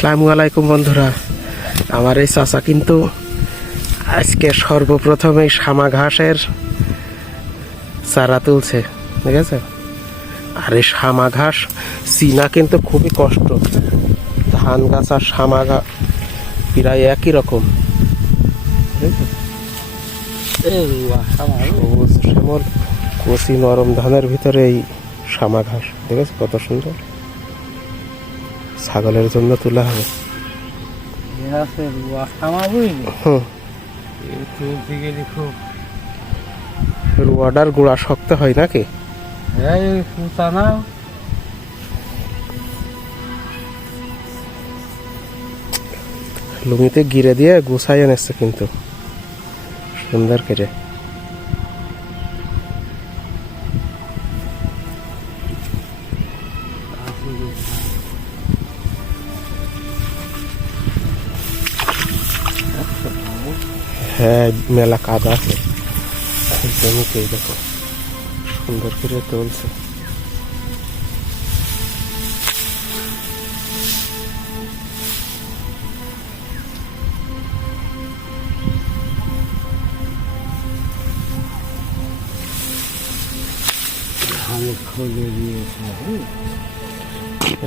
আসসালামু আলাইকুম বন্ধুরা। আমার এই চাচা কিন্তু আজকে সর্বপ্রথম শামা ঘাসের চারা তুলছে, ঠিক আছে? আর এই শামা ঘাস চিনা কিন্তু খুবই কষ্ট। ধান গাছ আর শামা ঘাস প্রায় একই রকম? সবুজ কচি নরম ধানের ভিতরে এই শামা ঘাস, ঠিক আছে? কত সুন্দর। ছাগলের জন্য তোলা হবে। রুয়াডার গুড়া শক্ত হয় নাকি? লুমিতে গিরে দিয়ে গুছাই এনেছে কিন্তু। সুন্দর করে। হ্যাঁ মেলা কাদা আছে। এই জমিতেই দেখো। সুন্দর করে তুলছে।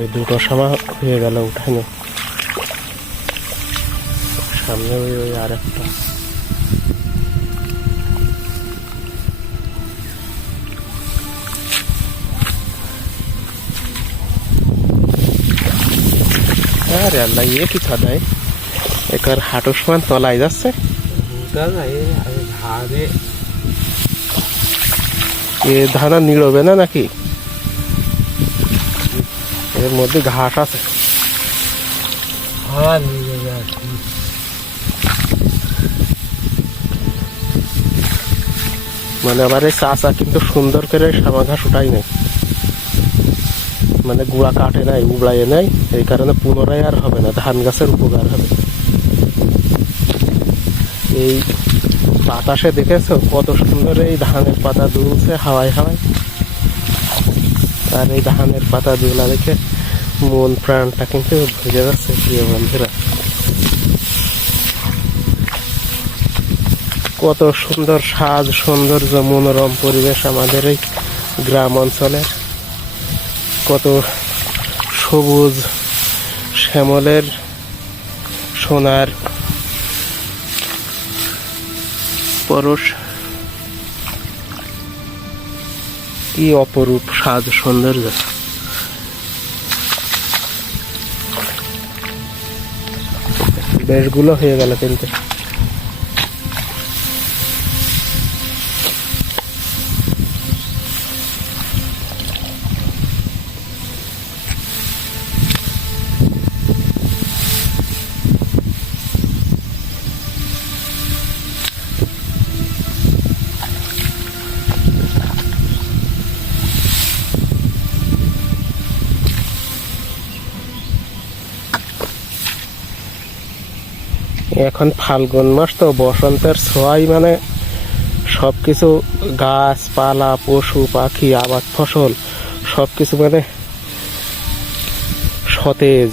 এই দুটো সময় হয়ে গেল উঠানো। সামনে ওই ওই আর একটা আরে আল্লাহ ইয়ে কি ছাদায় একার হাঁটু সমান তলায় যাচ্ছে। এ ধানা নিড়বে না নাকি? এর মধ্যে ঘাস আছে। মানে আবার এই চাচা কিন্তু সুন্দর করে সামা ঘাস উঠাই নাই। মানে গুড়া কাটে নাই উবড়াইয়ে নাই, এই কারণে পুনরায় আর হবে না, ধান গাছের উপকার হবে। এই বাতাসে দেখেছ কত সুন্দর এই ধানের পাতা দুলছে, হাওয়ায় হাওয়ায়। আর এই ধানের পাতা দুলা দেখে মন প্রাণটা কিন্তু ভেজে যাচ্ছে, প্রিয় বন্ধুরা। কত সুন্দর সাজ সৌন্দর্য, মনোরম পরিবেশ আমাদের এই গ্রাম অঞ্চলের। কত সবুজ শ্যামলের সোনার পরশ। কি অপরূপ সাজ সৌন্দর্য। বেশগুলো হয়ে গেল কিন্তু এখন ফাল্গুন মাস তো বসন্তের ছোঁয়াই মানে সব কিছু গাছপালা, পশু, পাখি, আবাদ ফসল সব কিছু মানে সতেজ।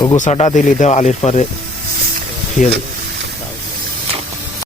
ও গোসাটা দিলি দাও আলির পরে। খেয়ে দিই